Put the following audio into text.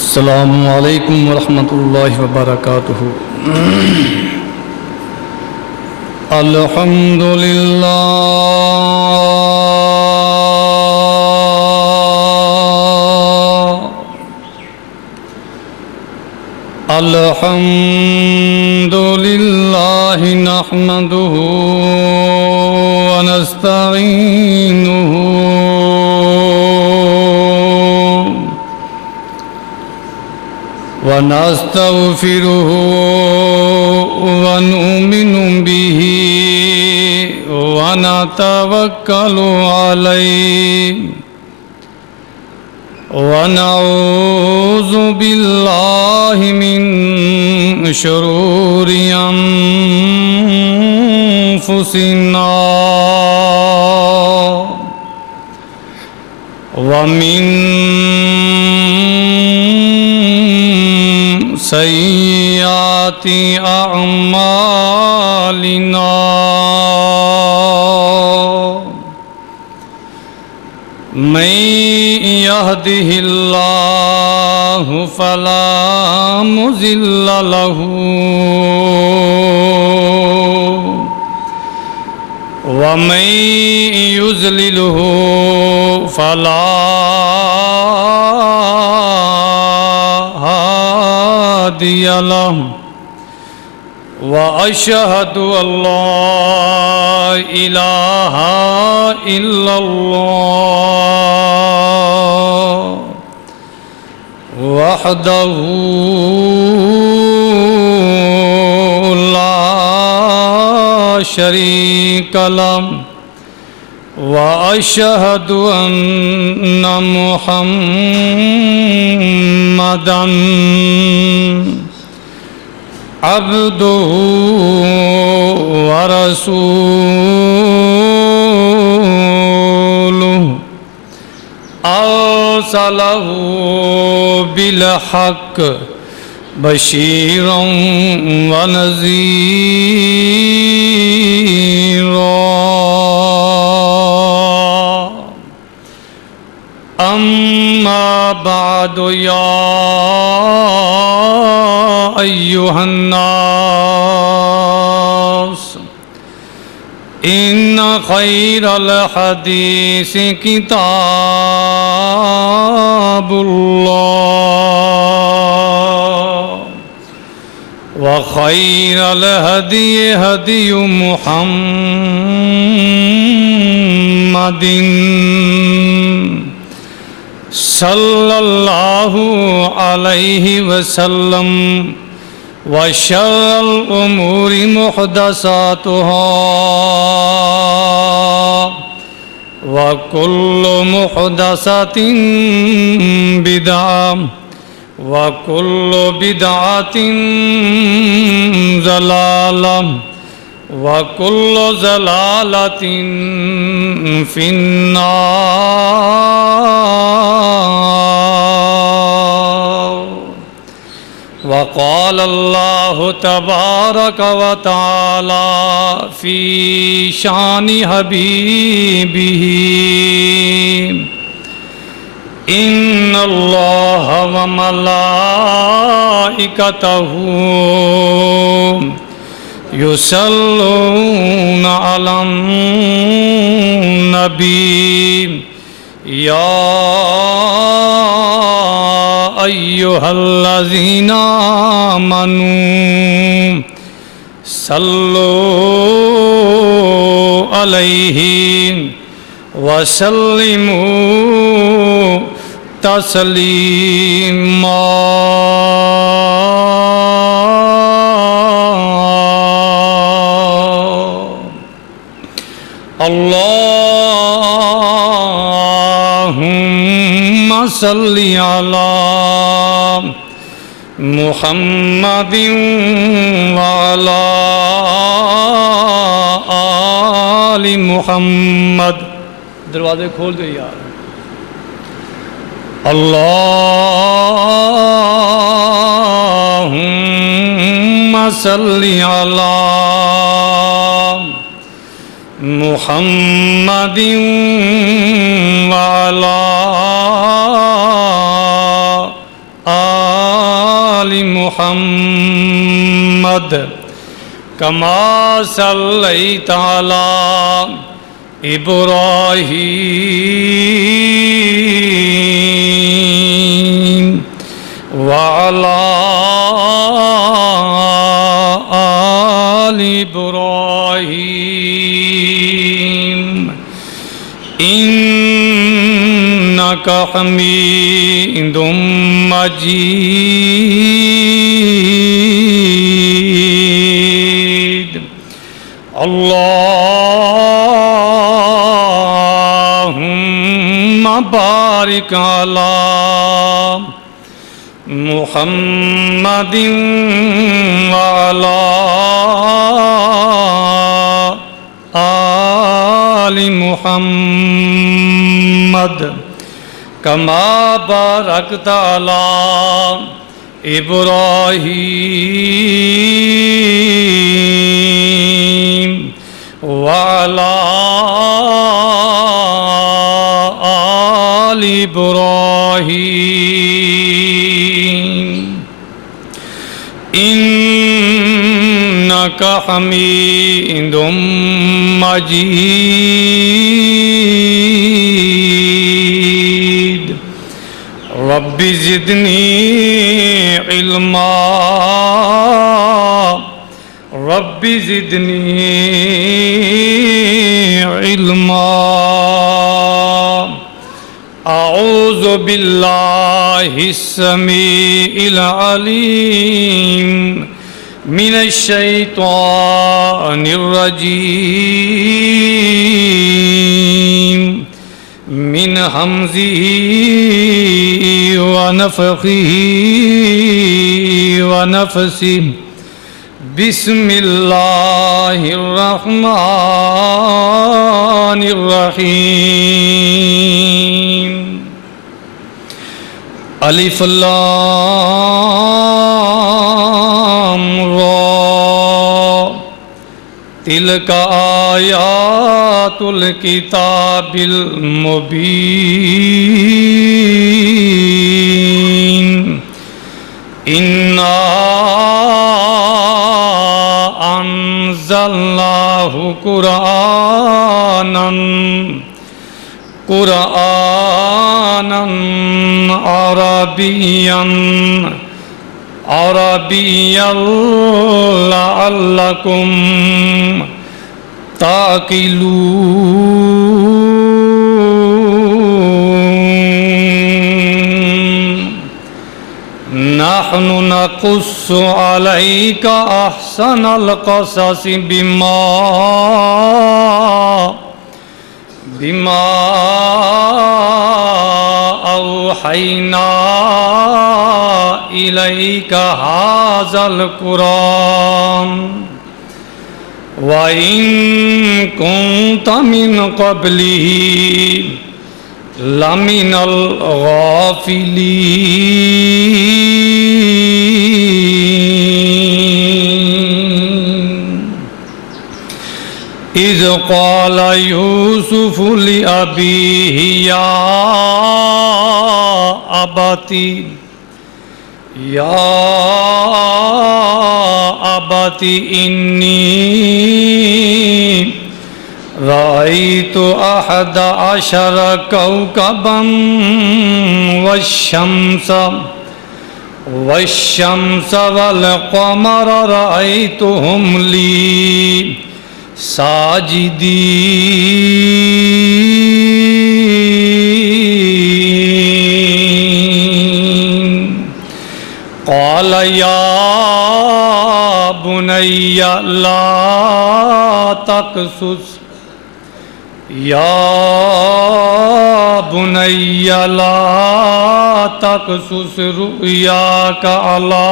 अस्सलामु अलैकुम वरहमतुल्लाहि वबरकातुहू। अल्हम्दुलिल्लाह नहमदुहू व नस्तईनुहु व नस्तगफिरुहु व नुमिनु बिही व नतवक्कलु अलैहि व नऊज़ु बिल्लाहि मिन शुरूरि अनफुसिना व मिन सय्यिआति अअमालिना। मैं यहदिहिल्लाहु फला मुज़िल्ल लहू व मैं युज़लिलहु फला हादिय लहू व अशहदु अल्ला इलाहा इल्लल्लाह वहदहू ला शरीक लहू व अशहदु अन्न मुहम्मदन अब्दुहु व रसूलुहु अरसलहु बिल हक़ बशीरन व नज़ीरा। अम्मा बादु या अय्युहन्नास इन्न खैरल हदीस किताबुल्लाह व खैरल हदी हदी मुहम्मदिन सल्लल्लाहु अलैहि वसल्लम व शर्रल उमूरि मुहदसातुहा व कुल्लु मुहदसतिन बिदअह व कुल्लु बिदअतिन ज़लालह व कुल्लु ज़लालतिन फिन्नार। वक़ाल अल्लाहु तबारक व तआला फ़ी शानि हबीबिही इन्नल्लाह व मलाइकतहू युसल्लूना अलन नबी या अय्युहल्लज़ीना आमनू सल्लू अलैहि वसल्लिमू तस्लीमा। अल्लाहुम्मा सल्लि अला मुहम्मदिन व अला आलि मुहम्मद। दरवाजे खोल दो यार। अल्लाहुम्मा सल्लि अला मुहम्मदिन व अला मुहम्मद कमा सल्लैता अला इब्राहीम व अला आलि इब्राहीम इन्नका हमीदुम मजीद। अल्लाहुम्मा बारिक अला मुहम्मदिन व अला आलि मुहम्मद कमा बारकता अला इब्राहीम व अला आलि इब्राहीम इन्नका हमीदुम मजीद। Rabbi ज़िदनी इल्मा rabbi ज़िदनी इल्मा। अऊज़ु बिल्लाहिस समीइल अलीम मिनश शैतानिर रजीम मिन हमज़िही व नफ़ख़िही व नफ़सिही। बिस्मिल्लाहिर रहमानिर रहीम। अलिफ लाम रा तिलका आयातुल किताबिल मुबीन। इन्ना अंज़लनाहु कुरआनन अरबिय्यन लअल्लकुम ताक़िलून। नहनु नक़ुस्सु अलैका अहसनल क़ससि बिमा औहैना इलैका हाज़ल कुरान व इन कुन्त मिन क़ब्लिही लमिनल गाफ़िलीन। इज़ क़ाल यूसुफ़ लिअबीही या अबती इन्नी रअयतु अहद अशर कौकबन वश्शम्स वल्क़मर रअयतुहुम ली साजिदीन। क़ाल या बुनय्य ला तक़सुस रुअयाका अला